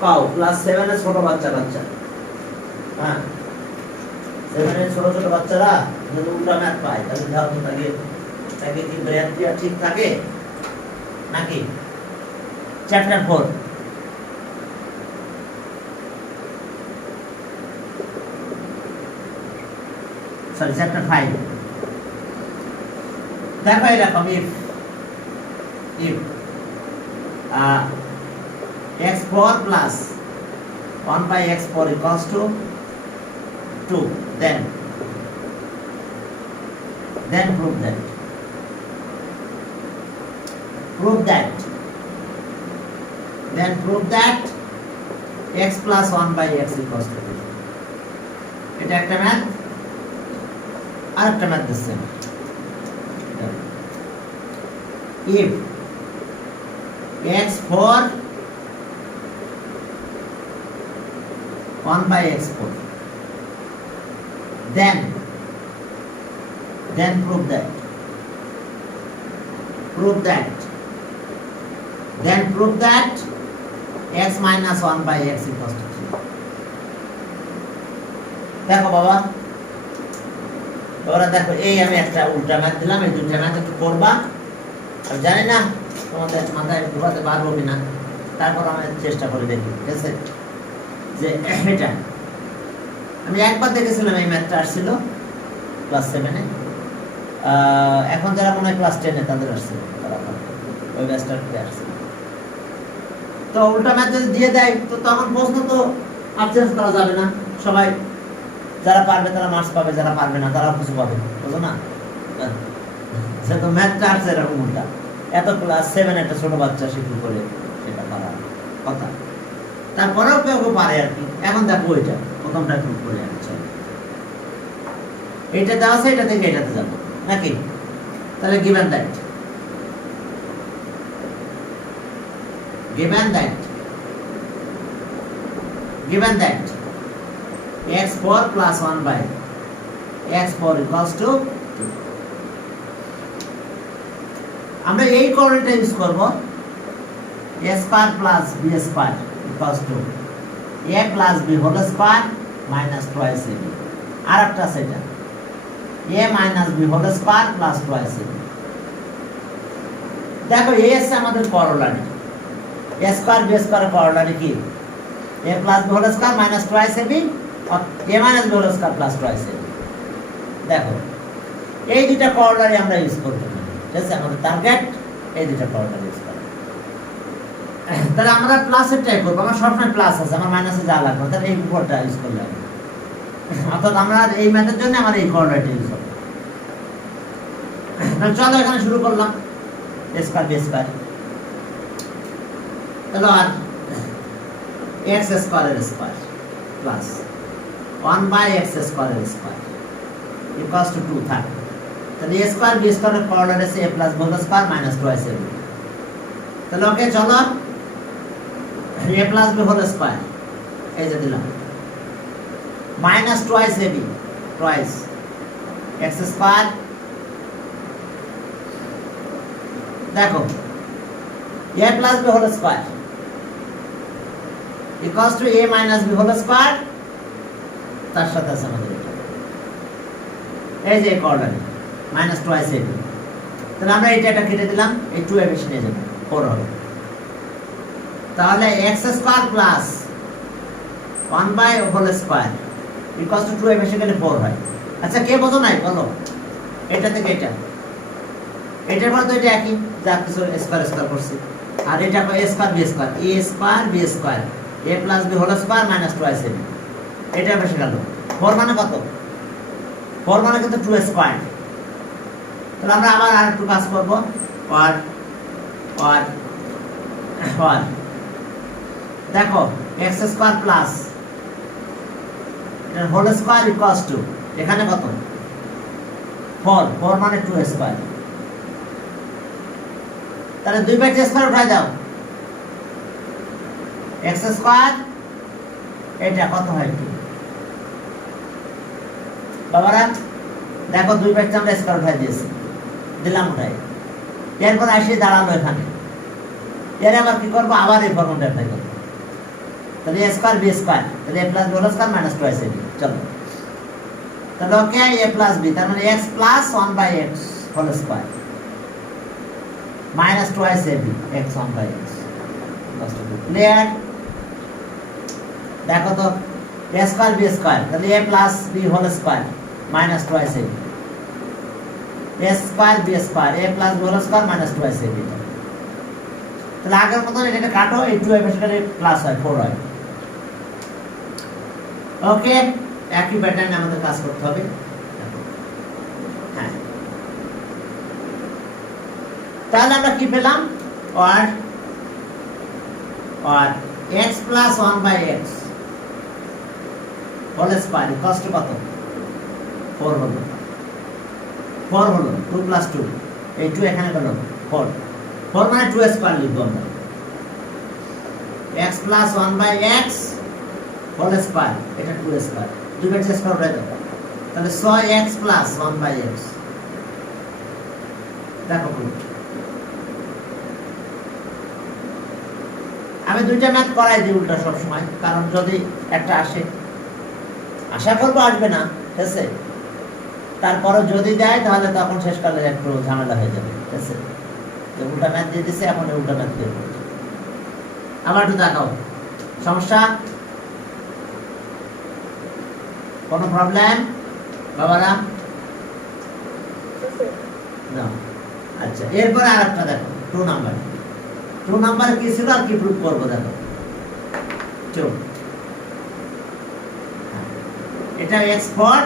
পাও ক্লাস 7 এর ছোট বাচ্চা হ্যাঁ 7 এর ছোট ছোট বাচ্চারা যদি উল্টা ম্যাথ পায় তাহলে দাও তো তাকে কি ব্রেন ক্রিয়া ঠিক থাকে নাকি চ্যাপ্টার 4 সরি চ্যাপ্টার 5 দেখো এরকম if x4 plus 1 by x4 equals to 2 then prove that x plus 1 by x equals to 2 এটা একটা ম্যাথ আর একটা ম্যাথ দিচ্ছেন if x4 1 by x4 then prove that x minus 1 by x equals to 3 দেখো বাবা এবারে দেখো এই আমি একটা উল্টা ম্যাথ দিলাম এই দুটো ম্যাথ একটু করবা আমি জানি না তোমাদের মাথায় ঢোকাতে পারবো কিনা তারপর আমি চেষ্টা করে দেখি ঠিক আছে যে এটা আমি একবার দেখেছিলাম এই ম্যাথটা আসছিল ক্লাস 7 এ এখন যারা মনে হয় ক্লাস 10 এ তাদের আসছিল ওই ব্যাচটা আসছিল তো উল্টা ম্যাথ যদি দিয়ে দেয় তো তখন প্রশ্ন তো আর চেঞ্জ করা যাবে না সবাই যারা পারবে তারা মার্কস পাবে যারা পারবে না তারাও কিছু পাবে বুঝো না সেটা ম্যাথটা আসছে এরকম উল্টা এত ক্লাস 7 একটা ছোট বাচ্চা শিখু করে সেটা পারা কথা তারপরেও কেউ পারে আর কি এখন দেখো এটা প্রথমটা প্রুভ করে আনছে এটা দেওয়া আছে এটা থেকে এটাতে যাবো নাকি তাহলে given that x4 plus 1 by x4 equals to 2 আমরা এই কোঅর্ডিনেটটা ইউজ করব a square plus b square equals to a plus b whole square minus twice ab আর একটা সেটা a minus b whole square plus twice ab দেখো a এসে আমাদের corollary a square b square corollary কি a plus b whole square minus twice ab আর a minus b whole square plus twice ab দেখো এই দুটো corollary আমরা use করব ঠিক আছে আমাদের টার্গেট এই দুটো করোলারি ইউজ করা তাহলে আমরা প্লাসের ট্রাই করব আমার সবসময় প্লাস আছে আমার মাইনাসে যা লাগবে তাহলে এই উপরটা ইউজ করলে অর্থাৎ আমরা এই ম্যাথের জন্য আমার এই কোঅর্ডিনেটটা ইউজ করব তাহলে চলো এখানে শুরু করলাম a স্কয়ার b স্কয়ার তাহলে আর x স্কয়ার এর square plus 1 by x square এর স্কয়ার ইকুয়ালস টু 2 থাকে তাহলে a স্কয়ার b স্কয়ারের কোঅর্ডিনেট আছে a plus b square minus 2ac তাহলে ওকে চলো a plus b whole square এই যে দিলাম minus twice ab twice x square দেখো a plus b whole square equals to a minus b whole square তার সাথে আছে আমাদের এটা এই যে কোঅর্ডিনেট minus twice ab তাহলে আমরা এটা কেটে দিলাম এই 2 ab নিয়ে যাব 4 হবে তাহলে x square plus 1 by whole square equals to 2 এ বেশি গেলে 4 হয় আচ্ছা কে বোঝো নাই বলো এটা থেকে এটার পর তো এটা একই যা কিছু স্কয়ার করছি আর এটা কো a square b square a plus b whole square minus 2ac এটা বেশি গেল 4 মানে কত 4 মানে কিন্তু 2 স্কয়ার তাহলে আমরা আবার আরেকটু কাজ করব আর দেখো x স্কয়ার প্লাস এর হোল স্কয়ার ইকুয়ালস টু এখানে কত 4 মানে 2 স্কয়ার তাহলে 2 বাই স্কয়ার উঠাই দাও x স্কয়ার এটা কত হয় 2 বাবারা দেখো 2 বাই আমরা স্কয়ার উঠাই দিয়েছি দিলাম উঠাই এরপর আসি দাঁড়ালো এখানে এর আবার কি করবো, আবার এই ফর্মুলা অ্যাপ্লাই করবো। তাহলে এ স্কয়ার বি স্কয়ার, তাহলে A plus B whole square minus twice A B. চলো তাহলে ওকে এ প্লাস বি, তার মানে x plus one by x whole square minus twice A B x one by x. Clear? দেখো তো A square B square, তাহলে A plus B whole square minus twice A B, A square B square A plus B whole square minus twice A B. তাহলে আগের মতন এটা কাটো, এই two এর সাথে প্লাস হয় 4 হয়। ওকে, একই প্যাটার্নে আমাদের কাজ করতে হবে। হ্যাঁ, তাহলে আমরা কি পেলাম, or x plus 1 by x whole square equals to কত, 4 হলো। 4 হলো 2 plus 2, এই 2 এখানে গেল 4, 4 মানে 2 স্কয়ার লিখবো আমরা। x plus 1 by x whole square, এটা 2 স্কয়ার, 2 এর স্কয়ার হয়ে যাবে, তাহলে 6x plus 1 by x। দেখো আমি দুইটা ম্যাথ করাই দিই উল্টা সব সময়, কারণ যদি একটা আসে, আশা করবো আসবে না, ঠিক আছে, তারপরে যদি দেয় তাহলে তখন শেষকালে একটু ঝামেলা হয়ে যাবে, ঠিক আছে। তো উল্টা ম্যাথ দিয়ে দিছে, এখন উল্টা ম্যাথ করব। আবার একটু দেখাও, সমস্যা কোনো প্রবলেম বাবারা? না, আচ্ছা, এরপরে আরেকটা দেখো 2 নাম্বার। 2 নাম্বার কি ছিল আর কি প্রুফ করবো দেখো। চল, এটা x for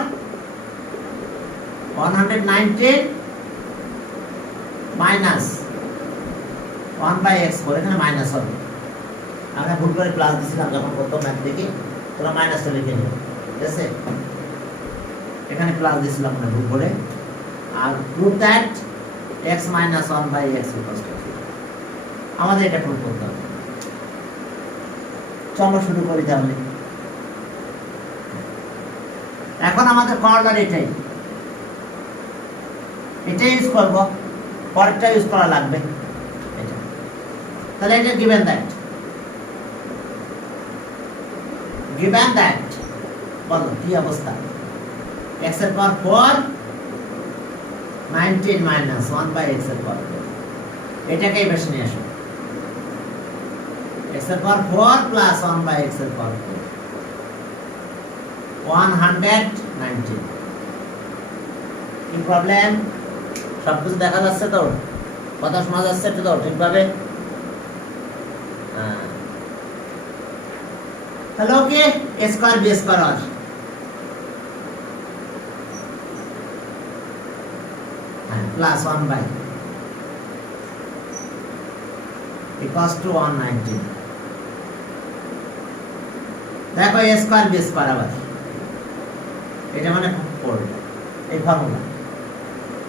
119 minus 1 by x করে, এখানে মাইনাস হবে, আমরা ভুল করে প্লাস দিছিলাম যখন প্রথম ম্যাথ দেখি, তোরা মাইনাসটা লিখে নিও, ঠিক আছে। এখানে প্লাস দিছিলাম আমরা ভুল করে। আর proof that x minus 1 by x equals to 3, আমাদের এটা প্রুফ করতে হবে। চলো শুরু করি তাহলে। এখন আমাদের কর্নার এটাই ইউজ করবো, পরেরটা ইউজ করা লাগবে এটা। তাহলে এটা গিভেন দ্যাট বলো কি অবস্থা, x এর পাওয়ার 4 19 minus 1 by x এর পাওয়ার 4, এটাকে এই পাশে নিয়ে আসো, x এর পাওয়ার 4 plus 1 by x এর পাওয়ার 4, 119। কি প্রবলেম? সব কিছু দেখা যাচ্ছে তো, কথা শোনা যাচ্ছে তো ঠিকভাবে? তাহলে okay a square b square আর প্লাস 1 বাই ইকুয়ালস টু 119। দেখো a স্কয়ার b স্কয়ার, আবার এটা মানে 4, এই ফর্মুলা।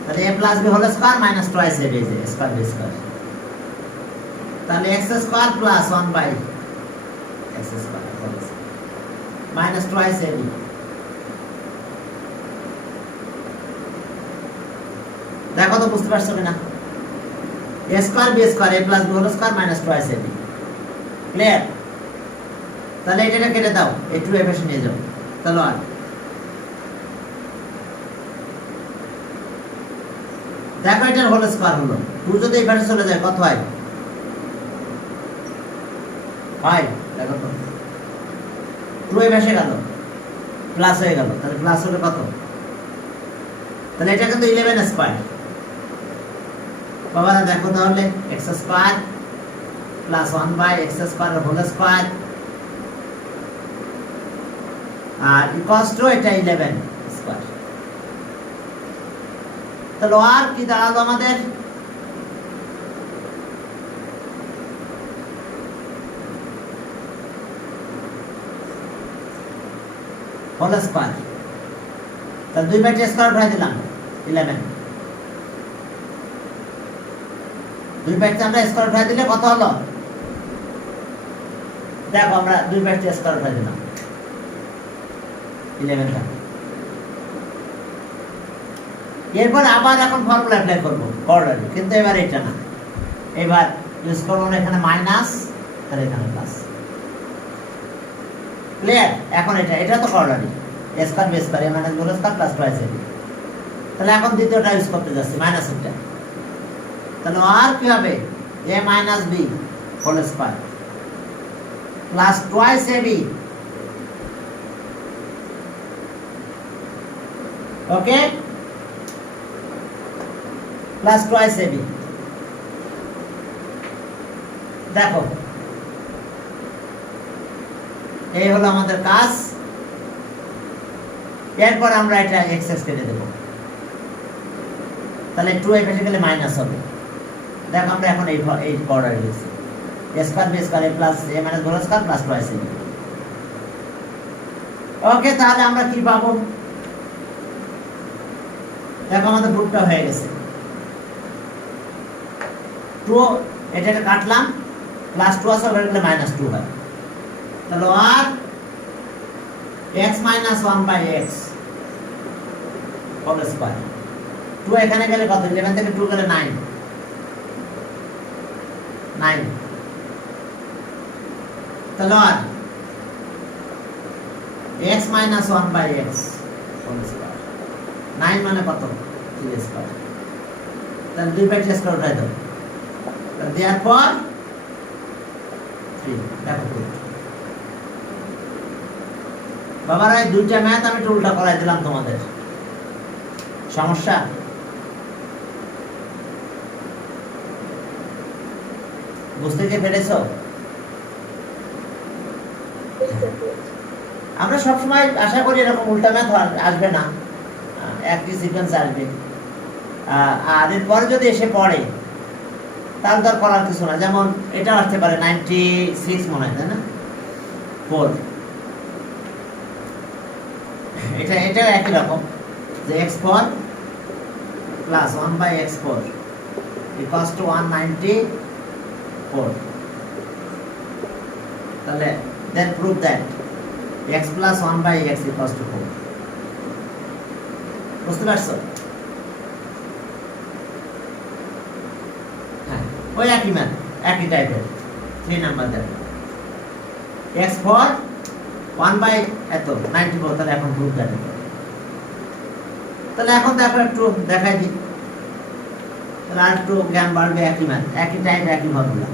তাহলে a plus b whole square minus twice a square b square, তাহলে x square plus 1 by x square minus twice a b। দেখো তো বুঝতে পারছো কিনা, a square b square a plus b whole square minus twice a b। Clear? তাহলে এটা কেটে দাও, এই 2 এর পাশে নিয়ে যাও। তাহলে আর দেখো এটার হোল স্কয়ার হলো 2, যদি এই পাশে চলে যায় কত হয়? 5। দেখো তো 2 এই পাশে গেল, প্লাস হয়ে গেল, তাহলে প্লাস হলো কত? তাহলে এটা কিন্তু 11 স্কয়ার। বাবারা দেখো তাহলে x square plus 1 by x square whole square আর ইকুয়ালস টু এটা 11 স্কয়ার। তাহলে আর কি দাঁড়ালো আমাদের? হোল স্কয়ার, তাহলে 2 বাই স্কয়ার উঠাই দিলাম 11, 2 বাই আমরা স্কয়ার উঠাই দিলে কত হলো? দেখো আমরা 2 বাই স্কয়ার উঠাই দিলাম 11 টা। এরপর আবার এখন ফর্মুলা অ্যাপ্লাই করব কর্নারে, কিন্তু এবার এটা না, এবার ইউজ করবো আমরা এখানে মাইনাস, তাহলে এখানে প্লাস। ক্লিয়ার? এখন এটা তো কর্নারি A square B square A minus B whole square plus twice A B. তাহলে এখন দ্বিতীয়টা ইউজ করতে যাচ্ছি মাইনাস এটা, তাহলে আর কি হবে A minus B whole square plus twice A B. Okay, plus twice A B. দেখো এই হলো আমাদের কাজ। এরপর আমরা এটা এক্সেস কেটে দেব, তাহলে 2 এর গেলে মাইনাস হবে। দেখো আমরা এখন এই বর্ডারে লিখছি a square B square plus a minus B whole square plus twice A B. Okay, তাহলে আমরা কি পাবো? দেখো আমাদের গ্রুপটা হয়ে গেছে। 2 এটা কাটলাম, প্লাস 2 আসলে গেলে মাইনাস 2 হয়। তাহলে আর x minus 1 by x whole square. 2 এখানে গেলে কত? 11 থেকে 2 গেলে 9 তাহলে আর x minus 1 by x whole square. 9 মানে কত? 3 স্কয়ার। তাহলে 2 বাই 3 স্কয়ার উঠাই দাও, দেওয়ার পর 3। দেখো বাবারা এই দুইটা ম্যাথ আমি উল্টা করাই দিলাম তোমাদের, সমস্যা? বুঝতে কি পেরেছো? আমরা সবসময় আশা করি এরকম উল্টা ম্যাথ আসবে না, একই সিকোয়েন্স আসবে। আর এরপরে যদি এসে পড়ে তাহলে তো আর করার কিছু না। যেমন এটা আসতে পারে 96 মনে হয়, তাই না? 4 এটা একই রকম যে x4 plus 1 by x4 equals to 194। তাহলে then prove that x plus 1 by x equals to 4। বুঝতে পারছো? হ্যাঁ, ওই একই ম্যাথ, একই টাইপের। 3 নাম্বার দেখো x4 1 বাই এত 94, তাহলে এখন প্রুফ দেখাই। তাহলে এখন দেখো একটু দেখাই দিই, তাহলে আর একটু জ্ঞান বাড়বে। একই ম্যাথ, একই টাইপ, একই ফর্মুলা।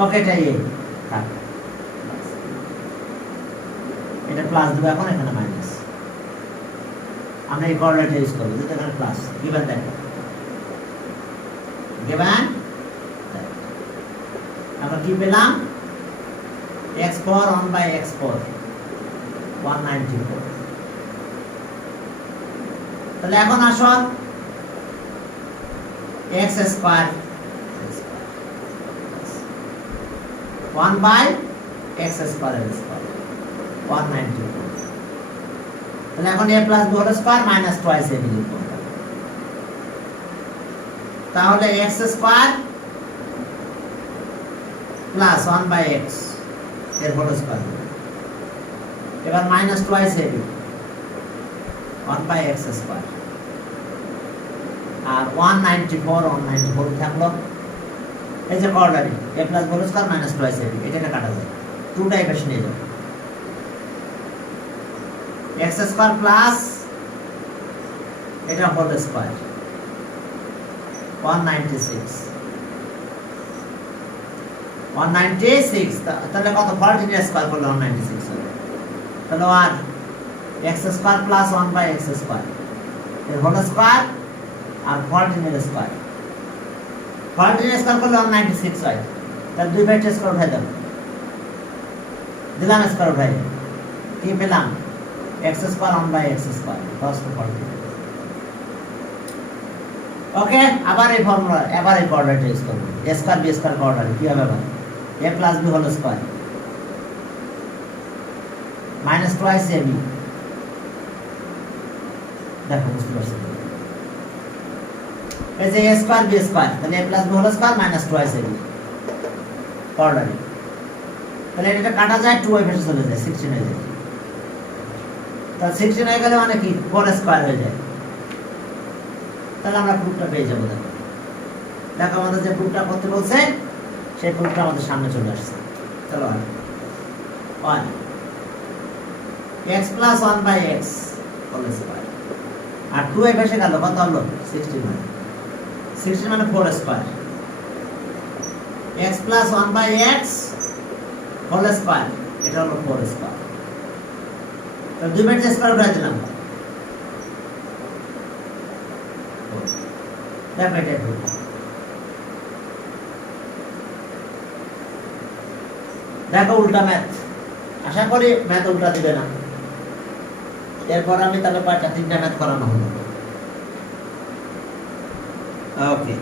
ওকে, এটাই থাক। এটা প্লাস দেবো এখন, এখানে মাইনাস। আমরা এই কোঅর্ডিনেট ইউজ করব, যেটা এখানে প্লাস গিভেন দেখো গিভেন। আমরা কি পেলাম? x4 1 by x4 194। তাহলে এখন আসো x square 1 by x square 194। তাহলে এখন a plus b whole square minus twice a লিখব। তাহলে x square plus 1 by x এর হোল স্কয়ার, এবার minus twice A B 1 by x square, আর 194 থাকলো। এই যে coordinate a plus whole square minus twice A B, এটাকে কাটা যায়, 2 টা ইকুয়েশন নিয়ে যাও। x স্কয়ার প্লাস এটা হোল স্কয়ার 196 তাহলে কত? 14 স্কয়ার করলে 196 হবে। তাহলে আর x square plus 1 by x square এর হোল স্কয়ার আর 14 এর স্কয়ার। 14 স্কয়ার করলে 196 হয়। তাহলে 2 বাই স্কয়ার উঠাই দাও, দিলাম স্কয়ার উঠাই, কি পেলাম? x square 1 by x square plus 14। Okay, আবার এই ফর্মুলা, এবার এই কোঅর্ডিনেট ইউজ করব। a square b square coordinate কি হবে? a plus b whole square minus twice ab। দেখো বুঝতে পারছো? এই যে a স্কয়ার b স্কয়ার, তাহলে a plus b whole square minus twice ab coordinate. তাহলে এটা কাটা যায়, 2 এর পাশে চলে যায়, 16 হয়ে যায়। তাহলে 16 হয়ে গেলে মানে কি 4 স্কয়ার হয়ে যায়। তাহলে আমরা প্রুফটা পেয়ে যাবো। দেখো দেখো আমাদের যে প্রুফটা করতে বলছে সেই প্রুফটা আমাদের সামনে চলে আসছে। চলো 1 x plus 1 by x whole square, আর 2 এর পাশে গেল কত হলো 16 মানে 16 মানে 4 square, x plus 1 by x whole square, এটা হলো 4 স্কয়ার। তো 2 বেড স্কয়ার করে দিলাম, দেখো এটা প্রুফ। দেখো উল্টা ম্যাথ, আশা করি ম্যাথ উল্টা দিবে না। এরপর আমি তাহলে কয়টা 3টা ম্যাথ করানো হলো। ওকে,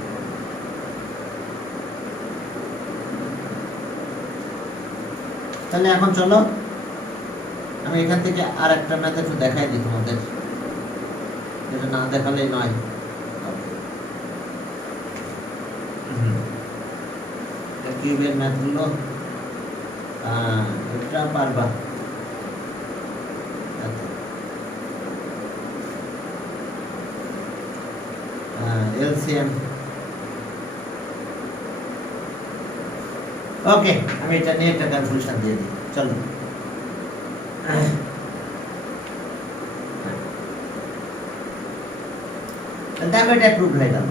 তাহলে এখন চলো আমি এখান থেকে আর একটা ম্যাথ একটু দেখাই দিই তোমাদের, যেটা না দেখালেই নয়। কিউবের ম্যাথ গুলো এটা পারবা। এলসিএম, ওকে, আমি এটা নিয়ে একটা ক্যালকুলেশন দিয়ে দিই। চলো দেখো এটা প্রুভ হয়ে গেল।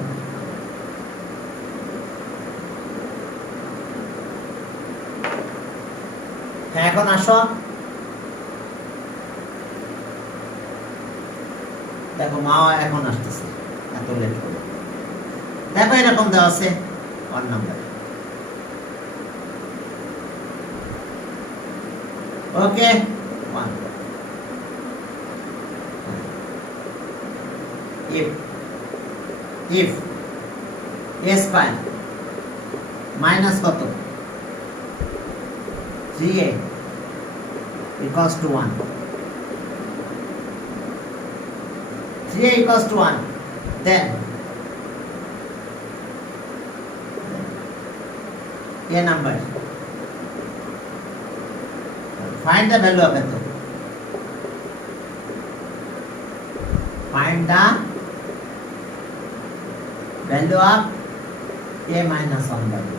হ্যাঁ, এখন আসো, দেখো মা এখন আসতেছে, এত লেট হলো। দেখো এরকম দেওয়া আছে 1 number, okay 1 if a square minus কত 3a equals to 1, 3a equals to 1, then a number, find the value of it, find the value of a minus 1 by a।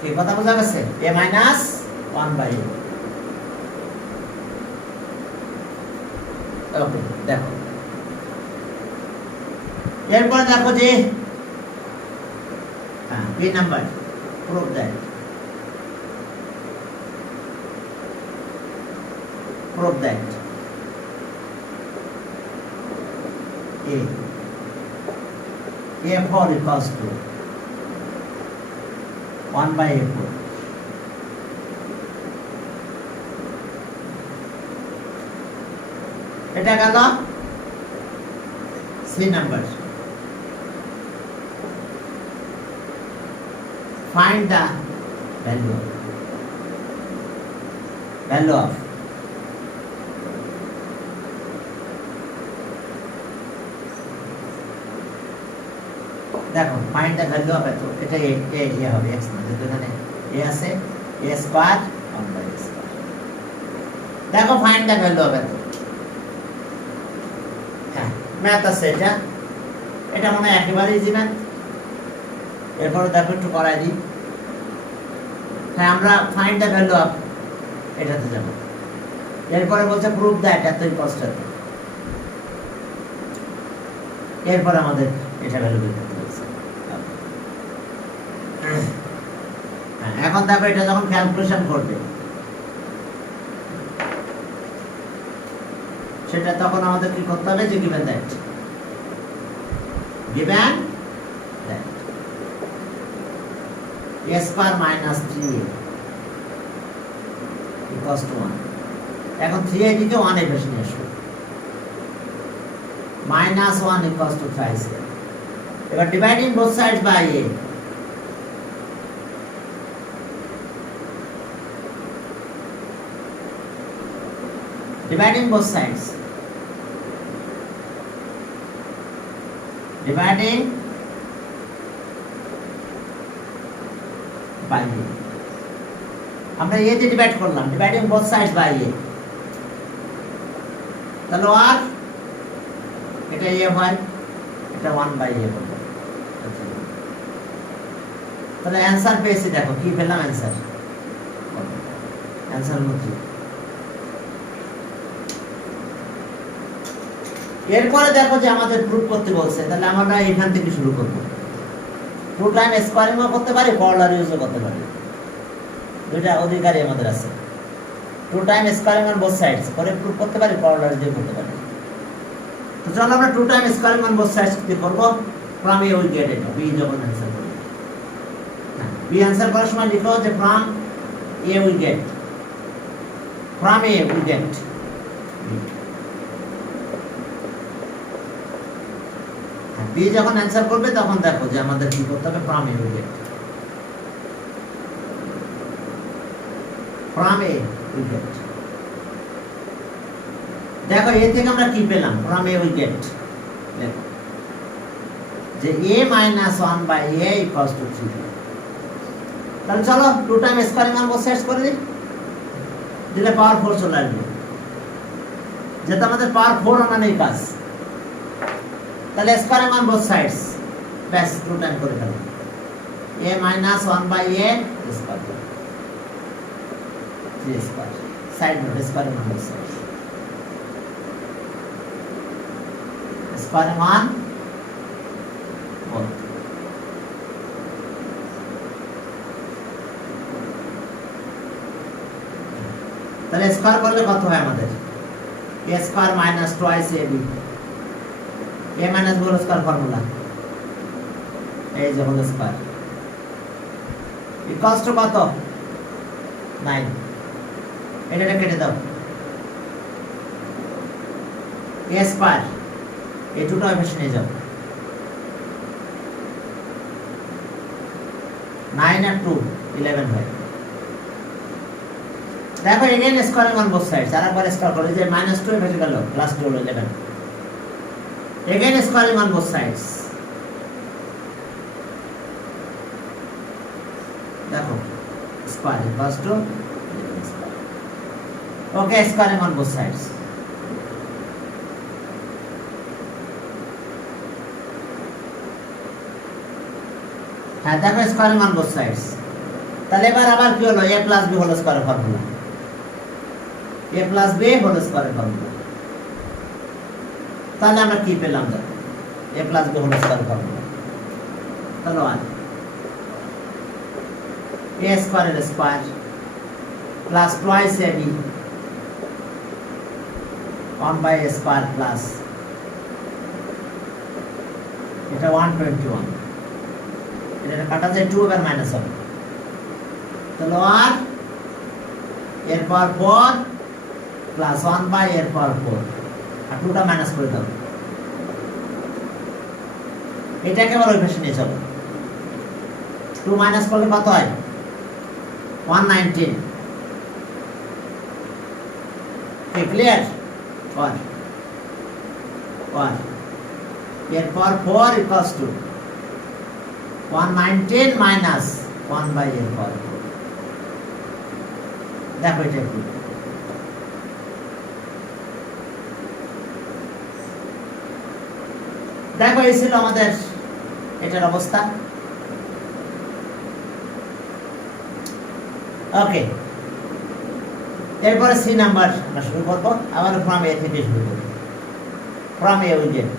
কি কথা বোঝা গেছে? a minus 1 by a। ওকে, দেখো এরপরে দেখো যে b number, prove that a4 equals to 1 by a4। এটা গেল c number. find the value of দেখো find the value of এটা এ হবে x না, যেহেতু এখানে a আছে, a square 1 by a square. দেখো find the value of হ্যাঁ ম্যাথ আছে এটা মনে হয় একেবারে ইজি ম্যাথ। এরপরে দেখো একটু করাই দিই। হ্যাঁ, আমরা ফাইন্ড দ্য ভ্যালু অফ এটাতে যাব। এরপরে বলছে প্রুভ দ্যাট এতই কষ্ট। এরপর আমাদের এটা ভ্যালু বের করতে বলছে। হ্যাঁ, এখন দেখো এটা যখন ক্যালকুলেশন করবে সেটা তখন আমাদের কি করতে হবে, যে given that a square minus 3a equals to 1। এখন 3a দিকে 1 এর বেশি নিয়ে আসো, minus 1 equals to thrice a। এবার dividing both sides by a, dividing both sides, dividing by a। আমরা a তে ডিভাইড করলাম, dividing both sides by a, তাহলে আর এটা এ হয়, এটা 1/a হবে। তাহলে অ্যান্সার পেয়েছি, দেখো কি পেলাম অ্যান্সার, অ্যান্সার হলো 3। এরপরে দেখো যে আমাদের প্রুফ করতে বলছে, তাহলে আমরা এখান থেকে শুরু করব। টু টাইম স্কোয়ারিংও করতে পারি, করলার ইউজও করতে পারি, দুইটা অধিকারই আমাদের আছে। Two time squaring on both sides করে প্রুফ করতে পারি, করলার দিয়ে করতে পারি। তো চলো আমরা two time squaring on both sides কি করব, ফ্রম এ উই গেট এটা, বি যখন অ্যান্সার করব, বি অ্যান্সার করার সময় লিখো যে from a we get, from a we get. B যখন অ্যান্সার করবে তখন দেখো যে আমাদের কি করতে হবে, from a we get, from a we gate. দেখো এ থেকে আমরা কি পেলাম, ফ্রম এ উই গেট, দেখো যে a minus 1/a equals to 3। তাহলে চলো two time squaring on both sides করে দিই, দিলে পাওয়ার 4 চলে আসবে, যেটা আমাদের পাওয়ার 4 আনারই কাজ। তাহলে স্কোয়ারিং অন বোথ সাইডস, ব্যাস টু টাইম করে ফেলো, a minus 1/a square 3 square, side note squaring on both sides, squaring on both. তাহলে স্কোয়ার করলে কত হয় আমাদের, a square minus twice ab, a minus b whole square formula, এই যে হোল স্কোয়ার ইকুয়ালস টু কত 9। এটা কেটে দাও, a স্কোয়ার এই দুটো অভ্যাস নিয়ে যাও, 9 আর 2 11 হয়। দেখো again squaring on both sides, আরেকবার স্কোয়ার করো, যে -2 ভেঙে গেল, +2 হলো 11। Again squaring on both sides, দেখো square equals to 11 square. Okay, squaring on both sides, হ্যাঁ দেখো স্কোয়ারিং অন বোথ সাইডস। তাহলে এবার আবার কি হলো, a plus b whole square formula, a plus b whole square formula. তাহলে আমরা কি পেলাম, দেখো a plus b whole square formula, তাহলে 1 a স্কোয়ারের square plus twice ab 1/a square plus এটা 121, এটা কাটা যায় 2 এবার মাইনাস হবে, তাহলে 1 এর পাওয়ার 4 প্লাস 1/a এর পাওয়ার 4, আর 2টা মাইনাস করে দাও। এটাকে আবার ওই পাশে নিয়ে চলো, 2 মাইনাস করলে কত হয় 119। ক্লিয়ার, 1 এর পাওয়ার 4 ইকুয়ালস টু 119 মাইনাস 1/a এর পাওয়ার 4। দেখো এটা কি, দেখো এই ছিল আমাদের এটার অবস্থা। ওকে, এরপরে সি নাম্বার আমরা শুরু করবো, আবার ফ্রম এ থেকে শুরু করবো, ফ্রম এ উই গেট।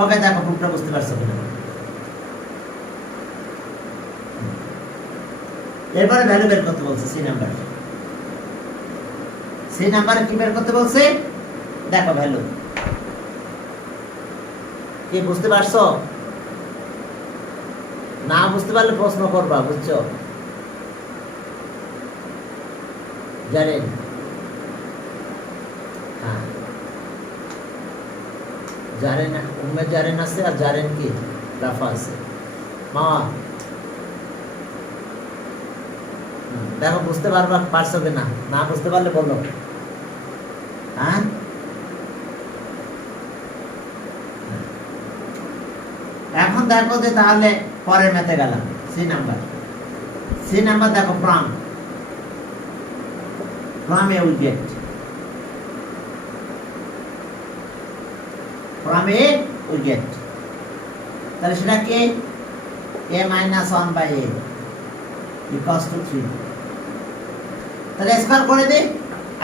ওকে, দেখো প্রুফটা বুঝতে পারছো কিনা। এরপরে ভ্যালু বের করতে বলছে, সি নাম্বার, সি নাম্বারে কি বের করতে বলছে, দেখো ভ্যালু কি বুঝতে পারছো, না বুঝতে পারলে প্রশ্ন করবা, বুঝছো, জানেন, হ্যাঁ জানেন, উম্মে জানেন আছে, আর জানেন কি রাফা আছে, মামা দেখো বুঝতে পারবা, পারছো কিনা, না বুঝতে পারলে বলো। হ্যাঁ এখন দেখো যে তাহলে পরের ম্যাথে গেলাম, সি নাম্বার, সি নাম্বার দেখো from a we gate, from a we get তাহলে সেটা কি a minus 1 by a equals to 3 তাহলে স্কয়ার করে দিই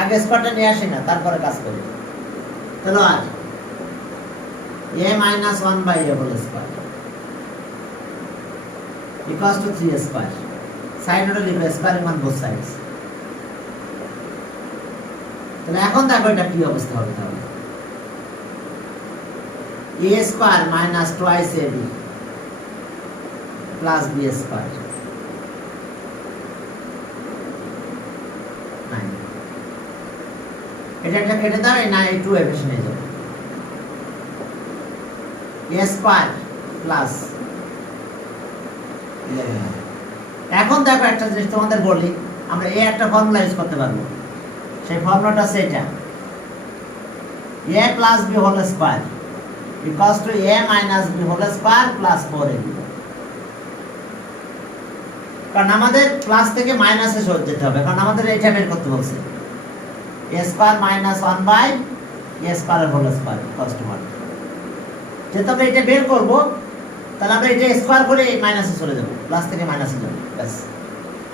আগে স্কয়ারটা নিয়ে আসি না তারপরে কাজ করি তাহলে আর a minus 1 by a whole square equals to 3 square side নোটে লিখবে স্কয়ারিং অন বোথ সাইডস তাহলে এখন দেখো এটা কি অবস্থা হবে তাহলে a square minus twice ab plus b square 9 এটা একটা কেটে দাও এই 9 2 এর নিয়ে যাও a square plus 11 এখন দেখো একটা জিনিস তোমাদের বলি আমরা এই একটা ফর্মুলা ইউজ করতে পারবো সেই ফর্মুলাটা সেটা a plus b whole square equals to a minus b whole square plus 4ab কারণ আমাদের প্লাস থেকে মাইনাসে সরে যেতে হবে কারণ আমাদের এটা বের করতে বলছে a square minus 1 by a square whole square equals to 1 যেহেতু আমরা এটা বের করব তাহলে আমরা এটা স্কয়ার করে মাইনাসে চলে যাব প্লাস থেকে মাইনাসে যাব ব্যাস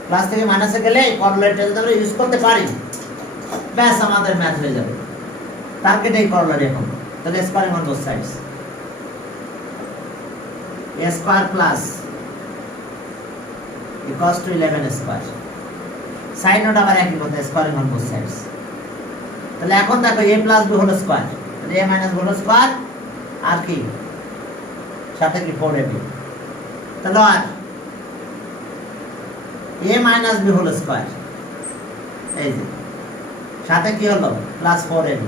প্লাস থেকে মাইনাসে গেলে করলাটা যদি আমরা ইউজ করতে পারি ব্যাস আমাদের ম্যাথ হয়ে যাবে টার্গেট এই করলা এখন তাহলে squaring on both sides a square plus equals to 11 square side note আবার একই কথা স্কয়ারিং অন বোথ সাইডস তাহলে এখন দেখো a plus b whole square তাহলে a minus whole square আর কি সাথে কি 4ab তাহলে আর a minus b whole square এই যে সাথে কি হলো plus 4ab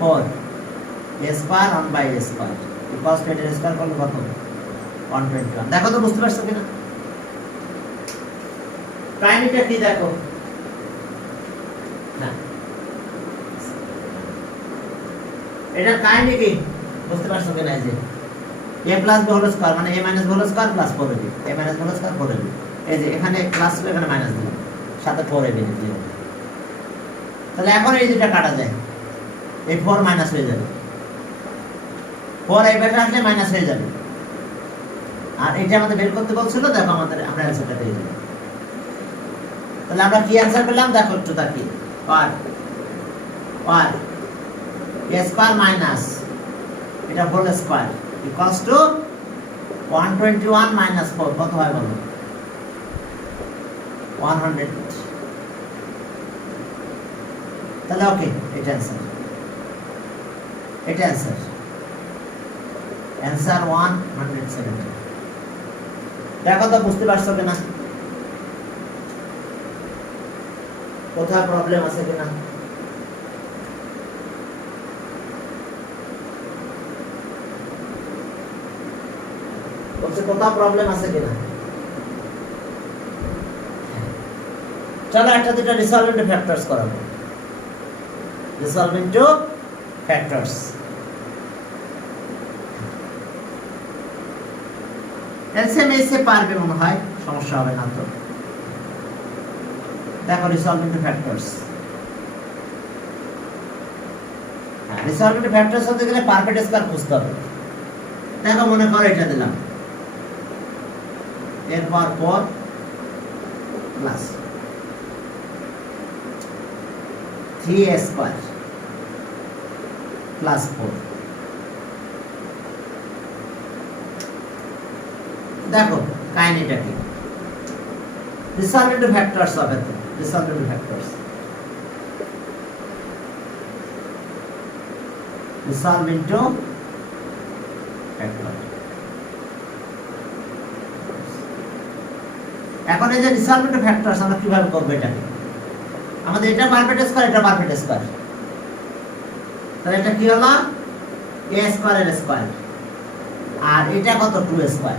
4 a square 1 by a square equals to a square করলে কত 121 দেখো তো বুঝতে পারছো কিনা কাহিনীটা কি দেখো না এটা কাহিনী কি বুঝতে পারছো কিনা এই যে a plus b whole square মানে a minus whole square plus 4ab a minus whole square 4ab এই যে এখানে প্লাস ছিল এখানে মাইনাস দিলাম সাথে 4ab দিলাম তাহলে এখন এই দুটো কাটা যায় এই 4 মাইনাস হয়ে যাবে 4 এই পাশে আসলে মাইনাস হয়ে যাবে আর এটা আমাদের বের করতে বলছিল দেখো আমাদের আমরা অ্যানসারটা পেয়ে যাব তাহলে আমরা কি অ্যানসার পেলাম দেখো একটু তাকিয়ে আর a square minus এটা whole square equals to 121 minus 4 কত হয় বলো 100 তাহলে ওকে এটা অ্যানসার অ্যানসার 170 দেখো তো বুঝতে পারছো কিনা কোথায় প্রবলেম আছে কিনা কোথাও প্রবলেম আছে কিনা চলো একটা দুটো রিসলভ ইনটু ফ্যাক্টরস করাবো রিসলভ ইনটু ফ্যাক্টরস এলসিএম এসে পারবে মনে হয় সমস্যা হবে না তো দেখো resolve into factors resolve into factors হতে গেলে পারফেক্ট স্কয়ার খুঁজতে হবে দেখো মনে করো এটা দিলাম এরপর 4 প্লাস 3a স্কয়ার প্লাস 4 দেখো কাহিনীটা কি রিসলভ ইনটু ফ্যাক্টরস হবে তো resolve into factors resolve into factors এখন এই যে রিসলভ ইনটু ফ্যাক্টরস আমরা কিভাবে করব এটাকে আমাদের এটা পারফেক্ট স্কয়ার এটা পারফেক্ট স্কয়ার তাহলে এটা কি হলো a স্কয়ার এর স্কয়ার আর এটা কত 2 স্কয়ার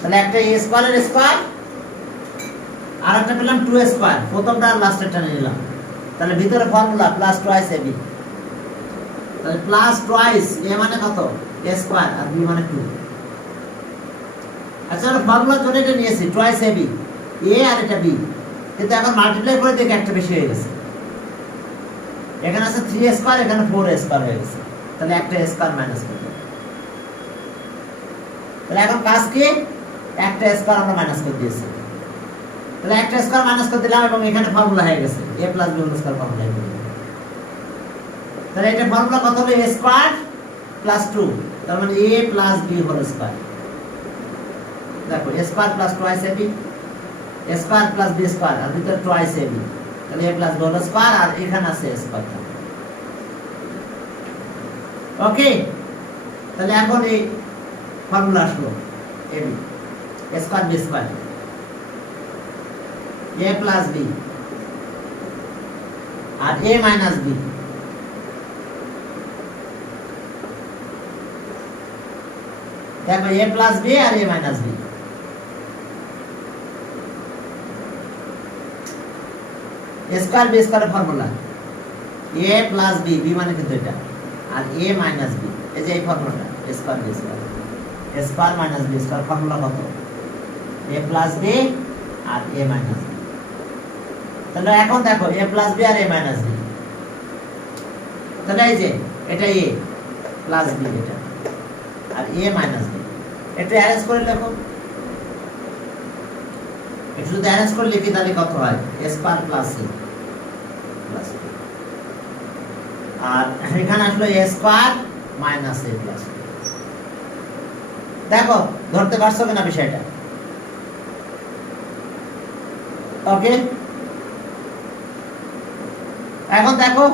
তাহলে একটা a স্কয়ার এর স্কয়ার আর একটা পেলাম 2 স্কয়ার প্রথমটা আর লাস্টেরটা নিলাম তাহলে ভিতরে ফর্মুলা প্লাস টুয়াইস ab তাহলে প্লাস টুয়াইস a মানে কত a স্কয়ার আর b মানে 2 আচ্ছা আমরা ফর্মুলা ধরে এটা নিয়েছি টুয়াইস ab a আর এটা b কিন্তু এখন মাল্টিপ্লাই করে দেখে একটা বেশি হয়ে গেছে এখানে আছে 3 স্কয়ার এখানে 4 স্কয়ার হয়ে গেছে তাহলে একটা স্কয়ার মাইনাস করে দেব। তাহলে এখন কাজ কি, একটা স্কয়ার আমরা মাইনাস করে দিয়েছি। তাহলে একটা স্কয়ার মাইনাস করে দিলাম এবং এখানে ফর্মুলা হয়ে গেছে a plus b whole square formula হয়ে গেল। তাহলে এটা ফর্মুলা কত হবে, a স্কয়ার প্লাস 2, তার মানে a plus b whole square. দেখো a square plus twice ab, a square plus b square, আর ভিতরে টুয়াইস ab, তাহলে a plus b whole square, আর এখানে আছে a স্কয়ার। ওকে, তাহলে এখন এই ফর্মুলা আসলো ab a square b square a plus b আর a মাইনাস b। দেখো a প্লাস b আর a minus b, square b স্কয়ারের formula a plus b, b মানে কিন্তু এটা, আর a মাইনাস b, এই যে এই ফর্মুলাটা square b square, square minus b square formula কত, a প্লাস b আর a মাইনাস b। তাহলে এখন দেখো a প্লাস b আর a মাইনাস b, তাহলে এই যে এটা a প্লাস b এটা, আর a মাইনাস b, এটা অ্যারেঞ্জ করে লেখো। এটা যদি অ্যারেঞ্জ করে লিখি তাহলে কত হয়, a square plus c plus b, আর এখানে আসলো a square minus a plus b। দেখো ধরতে পারছো কিনা বিষয়টা? ওকে, এখন দেখো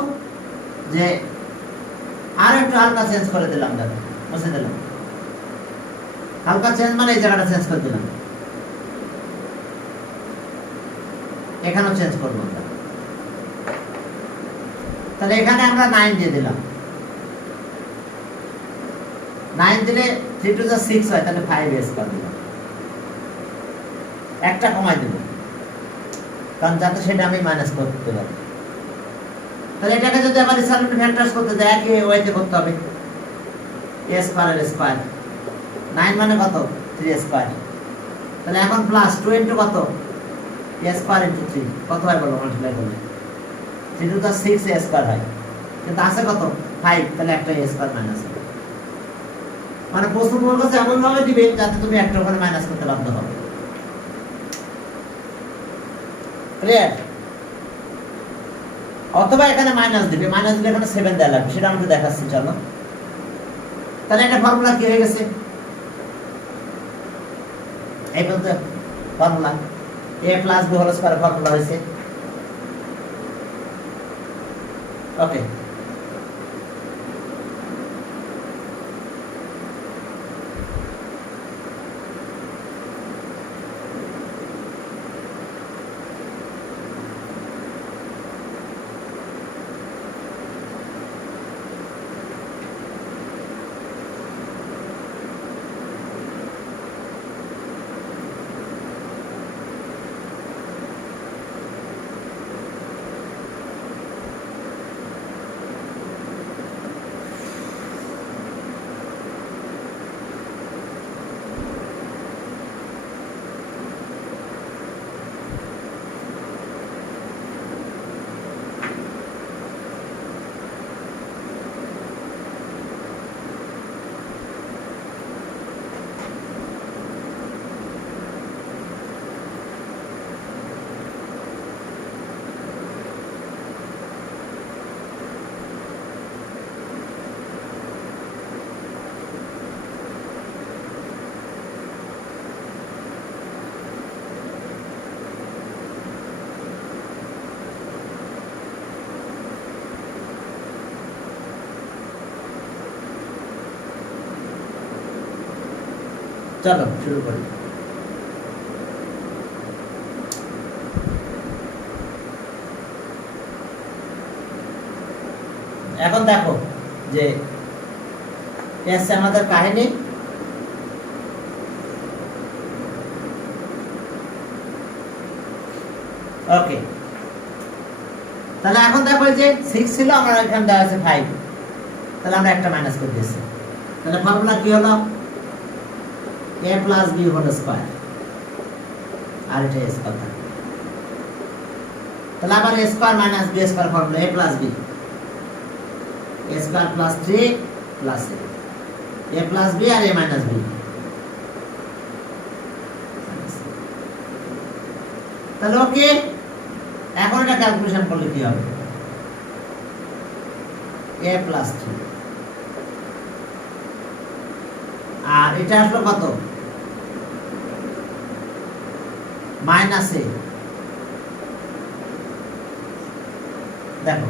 যে আর একটু হালকা চেঞ্জ করে দিলাম, দেখো মুছে দিলাম, হালকা চেঞ্জ মানে এই জায়গাটা চেঞ্জ করে দিলাম, এখানেও চেঞ্জ করবো আমরা। তাহলে এখানে আমরা 9 দিয়ে দিলাম, 9 দিলে 3 টু 6 হয়, তাহলে 5 স্কয়ার দিলাম, একটা কমাই দেব কারণ যাতে সেটা আমি মাইনাস করতে পারি। তাহলে এটাকে যদি আবার রিসালভেন্ট ফ্যাক্টরস করতে যাই একই ওয়েতে করতে হবে, a স্কয়ার এর স্কয়ার, 9 মানে কত 3 স্কয়ার, তাহলে এখন প্লাস 2 ইনটু কত a স্কয়ার ইনটু 3 কত হয় বলো, মাল্টিপ্লাই করলে 3 টু 6 a স্কয়ার হয়, কিন্তু আছে কত 5, তাহলে একটা a স্কয়ার মাইনাস হবে। মানে প্রশ্ন তোমার কাছে এমন ভাবে দিবে যাতে তুমি একটা ওখানে মাইনাস করতে বাধ্য হবে। ক্লিয়ার? অথবা এখানে মাইনাস দিবে, মাইনাস দিলে এখানে 7 দেওয়া লাগবে, সেটা আমাকে দেখাচ্ছি চলো। তাহলে এটা ফর্মুলা কি হয়ে গেছে, এই পর্যন্ত formula a plus b whole square formula হয়েছে। ওকে, চলো শুরু করি। এখন দেখো যে আমাদের কাহিনী, ওকে। তাহলে এখন দেখো যে 6 ছিল, আমরা এখানে দেওয়া আছে 5, তাহলে আমরা একটা মাইনাস করে দিয়েছি। তাহলে ফর্মুলা কি হলো, a plus b whole square, আর এটা স্কয়ার থাকে, তাহলে আবার a square minus b square formula a plus b, a square plus 3 plus A plus B আর এ মাইনাস বি। তাহলে ওকে, এখন এটা ক্যালকুলেশন করলে কি হবে? এ প্লাস 3 আর এটা আসলো কত? মাইনাস এ। দেখো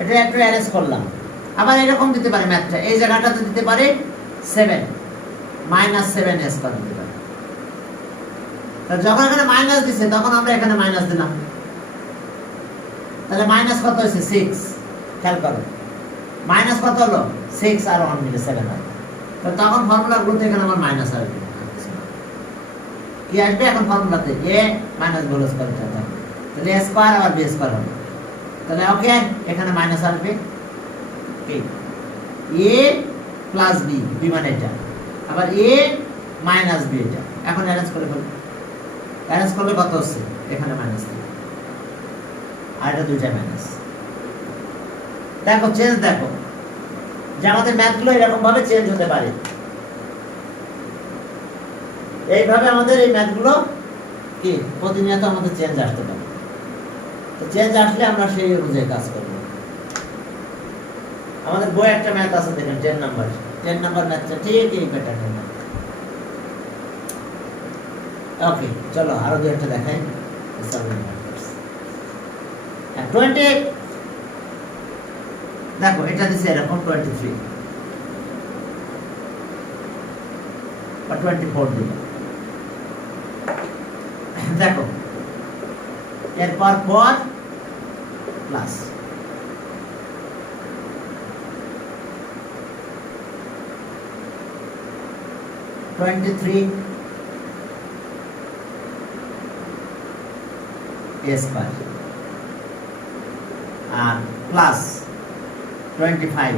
এটা একটু অ্যারেঞ্জ করলাম। আবার এরকম দিতে পারে ম্যাথটা, এই জায়গাটাতে দিতে পারে 7 মাইনাস 7 এ স্কয়ার দিতে পারে। তো যখন এখানে মাইনাস দিছে তখন আমরা এখানে মাইনাস দিলাম, তাহলে মাইনাস কত হয়েছে? 6। খেয়াল করো মাইনাস কত হলো? 6 আর 1 মিলে 7 হয়। তো তখন ফর্মুলাগুলোতে এখানে আমার মাইনাস আসবে। কি আসবে এখন ফর্মুলাতে? এ মাইনাস বি হোল স্কয়ার হবে, তাহলে এ স্কয়ার আর বি স্কয়ার হবে। তাহলে ওকে, এখানে মাইনাস আসবে কি? এ প্লাস বি, বি মানে এটা, আবার এ মাইনাস বি এটা। এখন অ্যারেঞ্জ করে ফেলবো, অ্যারেঞ্জ করলে কত হচ্ছে? এখানে মাইনাস 3 আর এটা দুইটা মাইনাস। দেখো চেঞ্জ, দেখো যে আমাদের ম্যাথগুলো এরকম ভাবে চেঞ্জ হতে পারে। এইভাবে আমাদের এই ম্যাথগুলো কি প্রতিনিয়ত আমাদের চেঞ্জ আসতে পারে। তো চেঞ্জ আসলে আমরা সেই অনুযায়ী কাজ করব। আমাদের বই একটা ম্যাথ আছে দেখেন 10 নাম্বার, 10 নাম্বার ম্যাথটা ঠিক এই প্যাটার্নের ম্যাথ। ওকে চলো আরো দুই একটা দেখাই। 20 দেখো এটা দিছে এরকম 23 বা 24 দিল। দেখো এরপর পর প্লাস (23) a স্কয়ার আর প্লাস 25।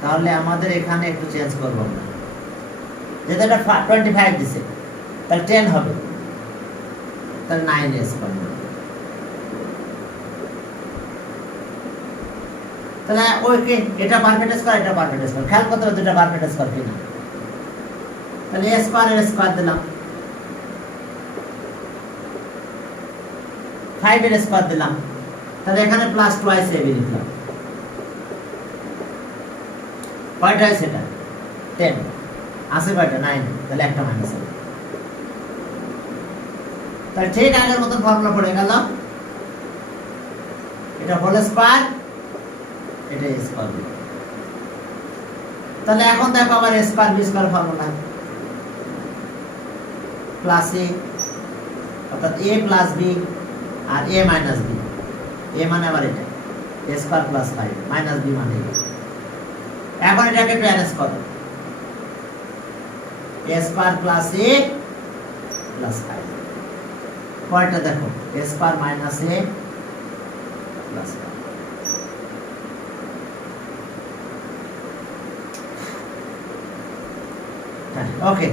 তাহলে আমাদের এখানে একটু চেঞ্জ করব আমরা, যেটা 25 দিছে তাহলে 10 হবে, তাহলে 9 a স্কয়ার। তাহলে ওকে, এটা পারফেক্ট স্কয়ার, এটা পারফেক্ট স্কয়ার। খেয়াল করতে হবে দুটো পারফেক্ট স্কয়ার কিনা। তাহলে a স্কয়ার এর স্কয়ার দিলাম, 5 এর স্কয়ার দিলাম, তাহলে এখানে প্লাস টুয়াইস a লিখলাম। কয়টা হয় সেটা? 10 আছে কয়টা? 9, তাহলে একটা মাইনাস হবে। তাহলে ঠিক আগের মতন ফর্মুলা পড়ে গেল, এটা হোল স্কয়ার, এটা a স্কয়ার। তাহলে এখন দেখো আবার a square B square formula, plus a অর্থাৎ a প্লাস b আর a মাইনাস b। a মানে আবার এটা a square plus 5 minus b মানে এটা। এখন এটাকে একটু অ্যারেঞ্জ করো, a square plus a plus 5। পরেরটা দেখো a square minus a plus 5। Okay,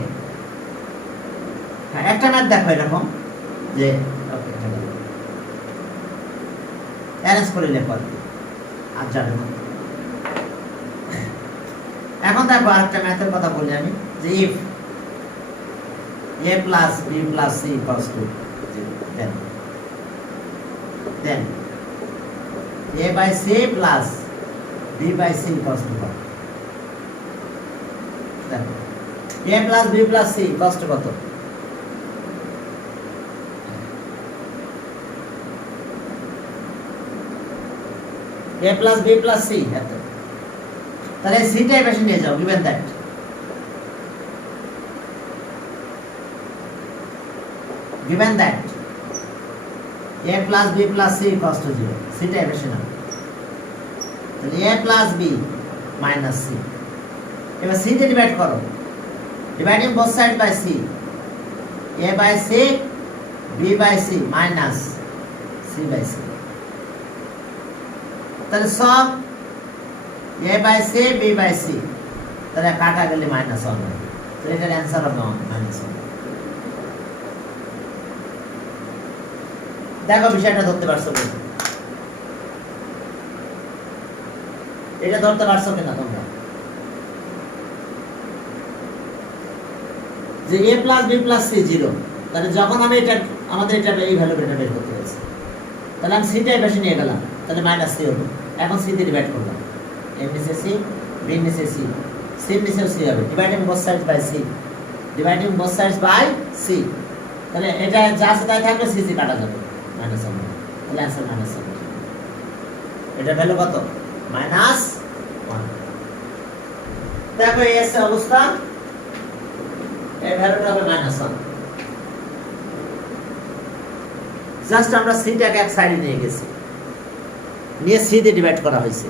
হ্যাঁ একটা ম্যাথ দেখো এরকম যে ওকে অ্যারেঞ্জ করে লেখো আর যাবে না। এখন দেখো আরেকটা ম্যাথের কথা বলি আমি, যে if a plus b plus c equals to then a by c plus b by c equals to কত? দেখো a plus b plus c equals to কত? a plus b plus c এত। তাহলে c টাই বেশি নিয়ে যাও, given that a plus b plus c equals to 0, c টাই বেশি নাও। তাহলে a plus b minus c। এবার c দিয়ে ডিভাইড করো, dividing both sides by c, a by c b by c minus c by c। তাহলে সব a by c b by c, তাহলে কাটা গেলে মাইনাস হবে, তাহলে এটার অ্যান্সার হবে মাইনাস 1। দেখো বিষয়টা ধরতে পারছো কিনা, এটা ধরতে পারছো কিনা তোমরা, যে a plus b plus c 0, তাহলে যখন আমি এটা আমাদের এটা এই ভ্যালু বের করতে হয়েছে, তাহলে আমি সিটাই বেশি নিয়ে গেলাম, তাহলে মাইনাস সি হলো। এখন সি দিয়ে ডিভাইড করলাম, এর নিচে সি, বি নিচে সি, সির নিচেও সি হবে, dividing both sides by c, dividing both sides by c, তাহলে এটা যা আছে তাই থাকবে, সি সি কাটা যাবে, মাইনাস হবে, তাহলে অ্যান্সার মাইনাস হবে। এটা ভ্যালু কত? মাইনাস 1। দেখো এই আছে অবস্থা, এই ভ্যালুটা হবে মাইনাস 1। জাস্ট আমরা সিটাকে এক সাইডে নিয়ে গেছি, নিয়ে সি দিয়ে ডিভাইড করা হয়েছে।